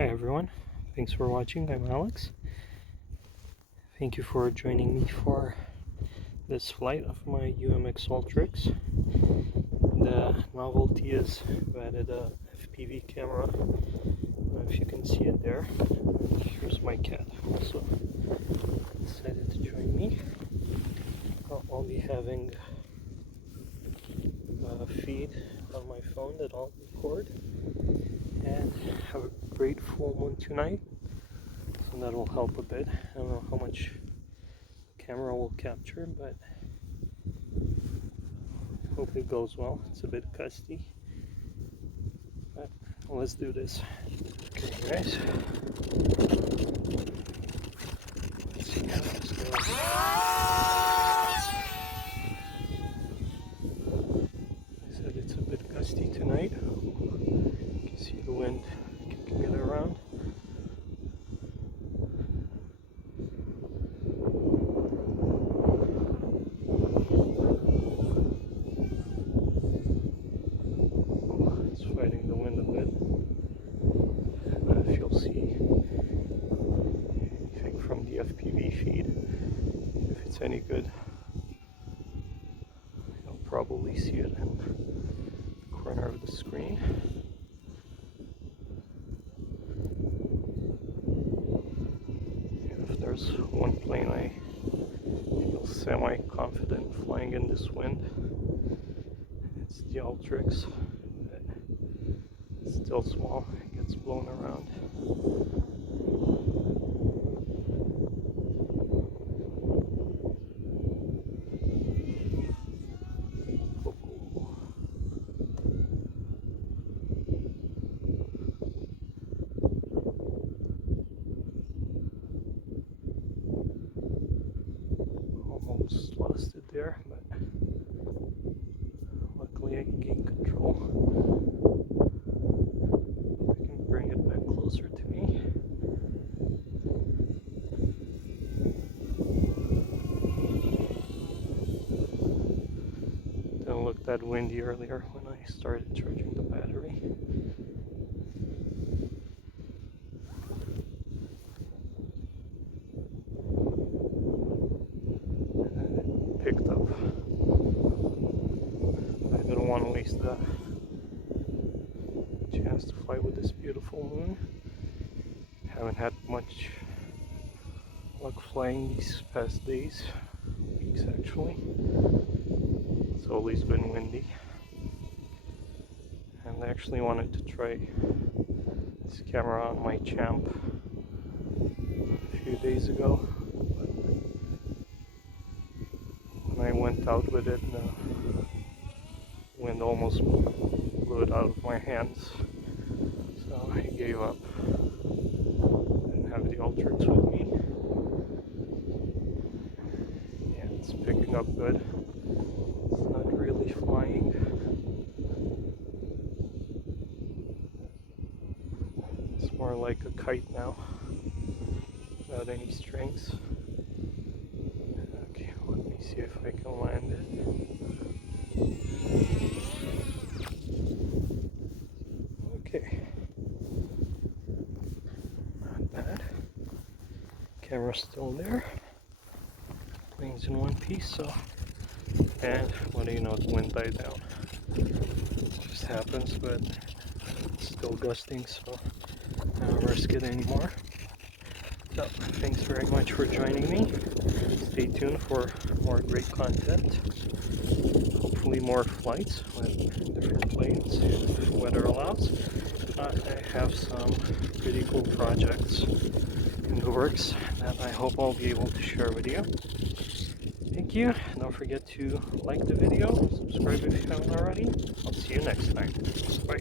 Hi everyone, thanks for watching. I'm Alex. Thank you for joining me for this flight of my UMX Ultrix. The novelty is I've added a FPV camera. I don't know if you can see it there. And here's my cat also decided to join me. I'll be having a feed on my phone that I'll record and have a great full moon tonight, so that'll help a bit. I don't know how much the camera will capture, but hope it goes well. It's a bit gusty, but let's do this. Okay guys, let's see how this goes. I said it's a bit gusty tonight. You can see the wind kicking it around. It's fighting the wind a bit. I don't know if you'll see anything from the FPV feed. If it's any good, you'll probably see it in the corner of the screen. If there's one plane I feel semi-confident flying in this wind, it's the Ultrix. It's still small, it gets blown around. Almost lost it there, but luckily I gained control. I can bring it back closer to me. Didn't look that windy earlier when I started charging the battery. Picked up. I didn't want to waste the chance to fly with this beautiful moon. Haven't had much luck flying these past days, weeks actually. It's always been windy. And I actually wanted to try this camera on my Champ a few days ago. When I went out with it, the wind almost blew it out of my hands, so I gave up. Didn't have the Ultrix with me. Yeah, it's picking up good. It's not really flying. It's more like a kite now, without any strings. Okay, let me see if I can land it. Okay, not bad. Camera's still there. Plane's in one piece, so. And what do you know, the wind died down. It just happens, but it's still gusting, so I don't risk it anymore. So, thanks very much for joining me. Stay tuned for more great content. Hopefully more flights with different planes if weather allows. I have some pretty cool projects in the works that I hope I'll be able to share with you. Thank you. Don't forget to like the video, subscribe if you haven't already. I'll see you next time. Bye.